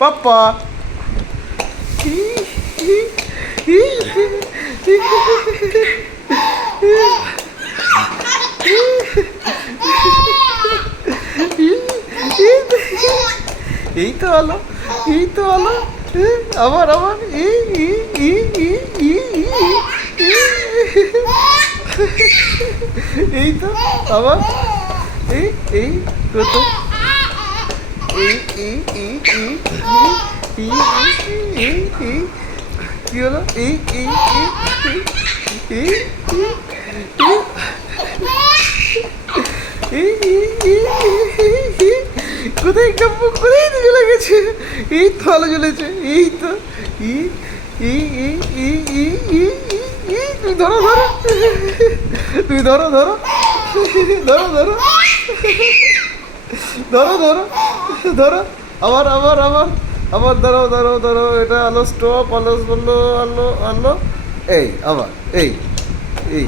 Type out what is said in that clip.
পাপ্পা। এই তো হলো, এই তো হলো। আবার আবার এই তো আবার এই এই কত এই এই এই এই এই এই কি হলো এই এই এই কোথায় কাব্য কোথায় চলে গেছে? এই তো আলো জ্বলেছে, এই তো তুমি ধরো ধরো, তুমি ধরো ধরো ধরো ধরো ধরো ধরো ধরো, আবার আবার আবার আবার ধরো ধরো ধরো, এটা আলো স্টপ, আলো বললো আলো আলো, এই আবার এই এই